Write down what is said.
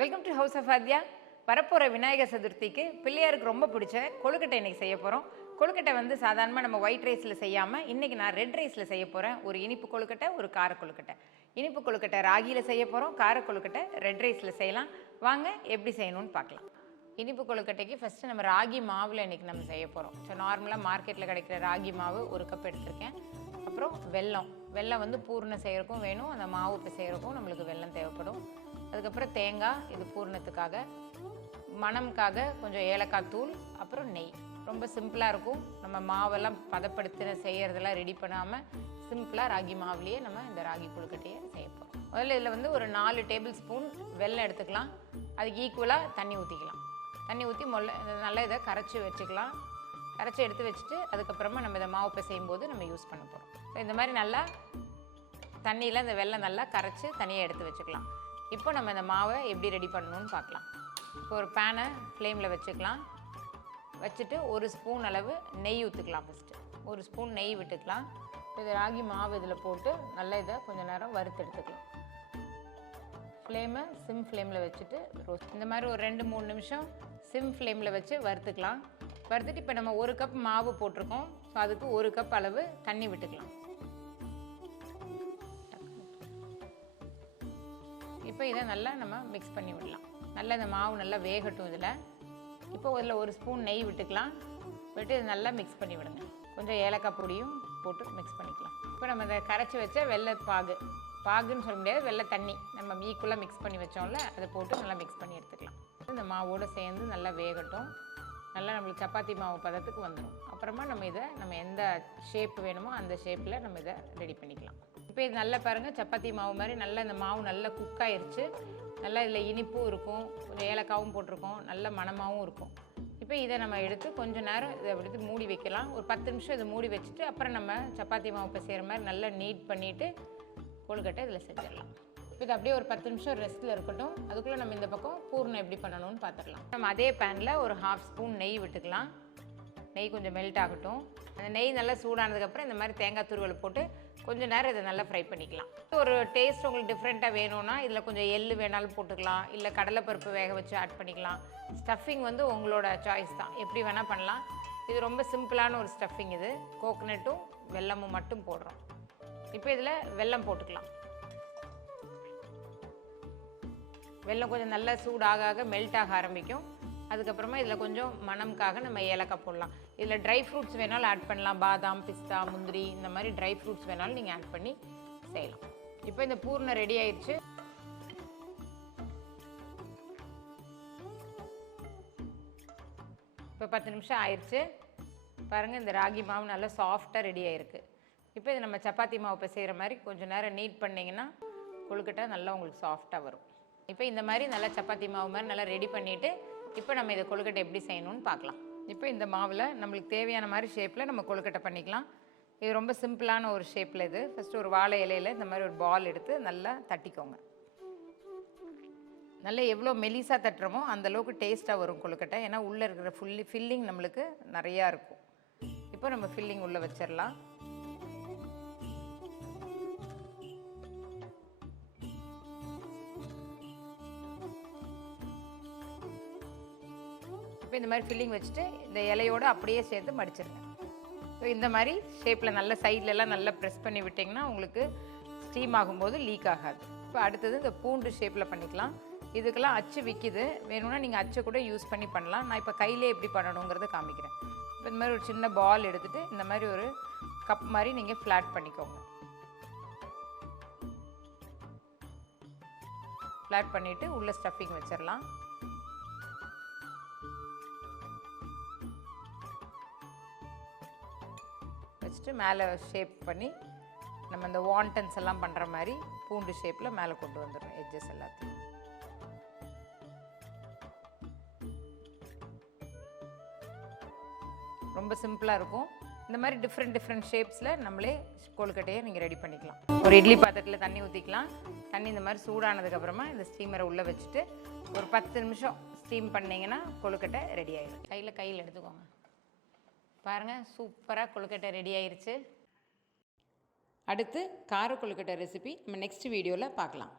Welcome to house of Aadhya. வரப்போகிற விநாயகர் சதுர்த்திக்கு பிள்ளையாருக்கு ரொம்ப பிடிச்ச கொழுக்கட்டை இன்றைக்கி செய்ய போகிறோம். கொழுக்கட்டை வந்து சாதாரணமாக நம்ம ஒயிட் ரைஸில் செய்யாமல் இன்றைக்கி நான் ரெட் ரைஸில் செய்ய போகிறேன். ஒரு இனிப்பு கொழுக்கட்டை, ஒரு கார கொழுக்கட்டை. இனிப்பு கொழுக்கட்டை ராகியில் செய்ய போகிறோம், கார கொழுக்கட்டை ரெட் ரைஸில் செய்யலாம். வாங்க எப்படி செய்யணும்னு பார்க்கலாம். இனிப்பு கொழுக்கட்டைக்கு ஃபஸ்ட்டு நம்ம ராகி மாவில் இன்றைக்கி நம்ம செய்ய போகிறோம். ஸோ நார்மலாக மார்க்கெட்டில் கிடைக்கிற ராகி மாவு ஒரு கப் எடுத்திருக்கேன். அப்புறம் வெல்லம் வந்து பூர்ணம் செய்கிறக்கும் வேணும், அந்த மாவு இப்போ செய்கிறக்கும் நம்மளுக்கு வெல்லம் தேவைப்படும். அதுக்கப்புறம் தேங்காய், இது பூர்ணத்துக்காக, மணம்காக கொஞ்சம் ஏலக்காய் தூள், அப்புறம் நெய். ரொம்ப சிம்பிளாக இருக்கும். நம்ம மாவெல்லாம் பதப்படுத்தின செய்கிறதெல்லாம் ரெடி பண்ணாமல் சிம்பிளாக ராகி மாவுலேயே நம்ம இந்த ராகி கொழுக்கட்டையை செய்ய போகிறோம். முதல்ல இதில் வந்து ஒரு 4 டேபிள் ஸ்பூன் வெல்லம் எடுத்துக்கலாம். அதுக்கு ஈக்குவலாக தண்ணி ஊற்றிக்கலாம். தண்ணி ஊற்றி நல்லா இதை கரைச்சி வச்சுக்கலாம். கரைச்சி எடுத்து வச்சுட்டு அதுக்கப்புறமா நம்ம இதை மாவு பிசையும் போது நம்ம யூஸ் பண்ண போகிறோம். ஸோ இந்த மாதிரி நல்லா தண்ணியில் இந்த வெல்லம் நல்லா கரைச்சி தனியாக எடுத்து வச்சுக்கலாம். இப்போ நம்ம இந்த மாவை எப்படி ரெடி பண்ணணும்னு பார்க்கலாம். இப்போ ஒரு பேனை ஃப்ளேமில் வச்சுக்கலாம். வச்சுட்டு ஒரு ஸ்பூன் அளவு நெய் ஊற்றிக்கலாம். ஃபஸ்ட்டு ஒரு ஸ்பூன் நெய் விட்டுக்கலாம். இது ராகி மாவு இதில் போட்டு நல்லா இதை கொஞ்சம் நேரம் வறுத்து எடுத்துக்கலாம். ஃப்ளேமை சிம் ஃப்ளேமில் வச்சுட்டு இந்த மாதிரி ஒரு 2-3 நிமிஷம் சிம் ஃப்ளேமில் வச்சு வறுத்துக்கலாம். வறுத்துட்டு இப்போ நம்ம 1 கப் மாவு போட்டிருக்கோம். ஸோ அதுக்கு 1 கப் அளவு தண்ணி விட்டுக்கலாம். இப்போ இதை நல்லா நம்ம மிக்ஸ் பண்ணி விடலாம். நல்லா இந்த மாவு நல்லா வேகட்டும். இதில் இப்போ இதில் 1 ஸ்பூன் நெய் விட்டுக்கலாம். விட்டு இதை நல்லா மிக்ஸ் பண்ணி விடுங்க. கொஞ்சம் ஏலக்காய் பொடியும் போட்டு மிக்ஸ் பண்ணிக்கலாம். இப்போ நம்ம இதை கரைச்சி வச்ச வெள்ளை பாகுன்னு சொல்ல முடியாது, வெள்ளை தண்ணி நம்ம ஈக்குவலாக மிக்ஸ் பண்ணி வச்சோம்ல, அதை போட்டு நல்லா மிக்ஸ் பண்ணி எடுத்துக்கலாம். இந்த மாவோடு சேர்ந்து நல்லா வேகட்டும். நல்லா நம்மளுக்கு சப்பாத்தி மாவு பதத்துக்கு வந்துடும். அப்புறமா நம்ம எந்த ஷேப் வேணுமோ அந்த ஷேப்பில் நம்ம இதை ரெடி பண்ணிக்கலாம். இப்போ இது நல்லா பாருங்கள், சப்பாத்தி மாவு மாதிரி நல்லா இந்த மாவு நல்லா குக் ஆயிடுச்சு. நல்லா இதில் இனிப்பும் இருக்கும், கொஞ்சம் ஏலக்காவும் போட்டிருக்கோம், நல்ல மணமாகவும் இருக்கும். இப்போ இதை நம்ம எடுத்து கொஞ்சம் நேரம் இதை எடுத்து மூடி வைக்கலாம். ஒரு 10 நிமிஷம் இதை மூடி வச்சுட்டு அப்புறம் நம்ம சப்பாத்தி மாவு இப்போ செய்கிற மாதிரி நல்லா நீட் பண்ணிவிட்டு கொழுக்கட்டை இதில் செஞ்சிடலாம். இது அப்படியே ஒரு 10 நிமிஷம் ரெஸ்ட்டில் இருக்கட்டும். அதுக்குள்ளே நம்ம இந்த பக்கம் பூர்ணம் எப்படி பண்ணணும்னு பார்த்துக்கலாம். நம்ம அதே பேனில் ஒரு 1/2 ஸ்பூன் நெய் விட்டுக்கலாம். நெய் கொஞ்சம் மெல்ட் ஆகட்டும். அந்த நெய் நல்லா சூடானதுக்கப்புறம் இந்த மாதிரி தேங்காய் துருவல் போட்டு கொஞ்சம் நேரம் இதை நல்லா ஃப்ரை பண்ணிக்கலாம். ஒரு டேஸ்ட் உங்களுக்கு டிஃப்ரெண்ட்டாக வேணும்னா இதில் கொஞ்சம் எள்ளு வேணாலும் போட்டுக்கலாம், இல்லை கடலைப்பருப்பு வேக வச்சு ஆட் பண்ணிக்கலாம். ஸ்டஃபிங் வந்து உங்களோட சாய்ஸ் தான், எப்படி வேணால் பண்ணலாம். இது ரொம்ப சிம்பிளான ஒரு ஸ்டஃபிங். இது கோகனட்டும் வெல்லமும் மட்டும் போடுறோம். இப்போ இதில் வெல்லம் போட்டுக்கலாம். வெல்லம் கொஞ்சம் நல்லா சூடாக மெல்ட் ஆக ஆரம்பிக்கும். அதுக்கப்புறமா இதில் கொஞ்சம் மணம்காக நம்ம ஏலக்காய் போடலாம். இதில் ட்ரை ஃப்ரூட்ஸ் வேணாலும் ஆட் பண்ணலாம். பாதாம், பிஸ்தா, முந்திரி, இந்த மாதிரி ட்ரை ஃப்ரூட்ஸ் வேணாலும் நீங்கள் ஆட் பண்ணி செய்யலாம். இப்போ இந்த பூர்ணம் ரெடி ஆயிடுச்சு. இப்போ 10 நிமிஷம் ஆயிடுச்சு. பாருங்கள், இந்த ராகி மாவு நல்லா சாஃப்டாக ரெடி ஆகிருக்கு. இப்போ இது நம்ம சப்பாத்தி மாவு இப்போ செய்கிற மாதிரி கொஞ்சம் நேரம் நீட் பண்ணிங்கன்னா கொழுக்கட்டை நல்லா உங்களுக்கு சாஃப்டாக வரும். இப்போ இந்த மாதிரி நல்லா சப்பாத்தி மாவு மாதிரி நல்லா ரெடி பண்ணிவிட்டு இப்போ நம்ம இதை கொழுக்கட்டை எப்படி செய்யணும்னு பார்க்கலாம். இப்போ இந்த மாவில் நம்மளுக்கு தேவையான மாதிரி ஷேப்பில் நம்ம கொழுக்கட்டை பண்ணிக்கலாம். இது ரொம்ப சிம்பிளான ஒரு ஷேப்பில். இது ஃபஸ்ட்டு ஒரு வாழை இலையில் இந்த மாதிரி ஒரு பால் எடுத்து நல்லா தட்டிக்கோங்க. நல்லா எவ்வளோ மெலிசாக தட்டுறோமோ அந்தளவுக்கு டேஸ்ட்டாக வரும் கொழுக்கட்டை. ஏன்னா உள்ளே இருக்கிற ஃபில்லிங் நம்மளுக்கு நிறையா இருக்கும். இப்போ நம்ம ஃபில்லிங் உள்ளே வச்சிடலாம். இப்போ இந்த மாதிரி ஃபில்லிங் வச்சுட்டு இந்த இலையோடு அப்படியே சேர்த்து மடிச்சிருங்க. ஸோ இந்த மாதிரி ஷேப்பில் நல்ல சைட்லலாம் நல்லா ப்ரெஸ் பண்ணி விட்டிங்கன்னா உங்களுக்கு ஸ்டீம் ஆகும்போது லீக் ஆகாது. இப்போ அடுத்தது இந்த பூண்டு ஷேப்பில் பண்ணிக்கலாம். இதுக்கெல்லாம் அச்சு விற்கிது, வேணும்னா நீங்கள் அச்சை கூட யூஸ் பண்ணி பண்ணலாம். நான் இப்போ கையிலே எப்படி பண்ணணுங்கிறத காமிக்கிறேன். இப்போ இந்த மாதிரி ஒரு சின்ன பால் எடுத்துகிட்டு இந்த மாதிரி ஒரு கப் மாதிரி நீங்கள் ஃப்ளாட் பண்ணிக்கோங்க. ஃப்ளாட் பண்ணிவிட்டு உள்ளே ஸ்டஃபிங் வச்சிடலாம். வச்சுட்டு மேலே ஷேப் பண்ணி நம்ம இந்த வாண்டன்ஸ் எல்லாம் பண்ணுற மாதிரி பூண்டு ஷேப்பில் மேலே கொண்டு வந்துடுறோம் எட்ஜஸ் எல்லாத்தையும். ரொம்ப சிம்பிளாக இருக்கும். இந்த மாதிரி டிஃப்ரெண்ட் ஷேப்ஸில் நம்மளே கொழுக்கட்டையை நீங்கள் ரெடி பண்ணிக்கலாம். ஒரு இட்லி பாத்திரத்தில் தண்ணி ஊற்றிக்கலாம். தண்ணி இந்த மாதிரி சூடானதுக்கப்புறமா இந்த ஸ்டீமரை உள்ளே வச்சுட்டு ஒரு 10 நிமிஷம் ஸ்டீம் பண்ணிங்கன்னா கொழுக்கட்டை ரெடி ஆகிடும். கையில் எடுத்துக்கோங்க. பாருங்கள், சூப்பராக கொழுக்கட்டை ரெடி ஆயிடுச்சு. அடுத்து கார கொழுக்கட்டை ரெசிபி நம்ம நெக்ஸ்ட் வீடியோவில் பார்க்கலாம்.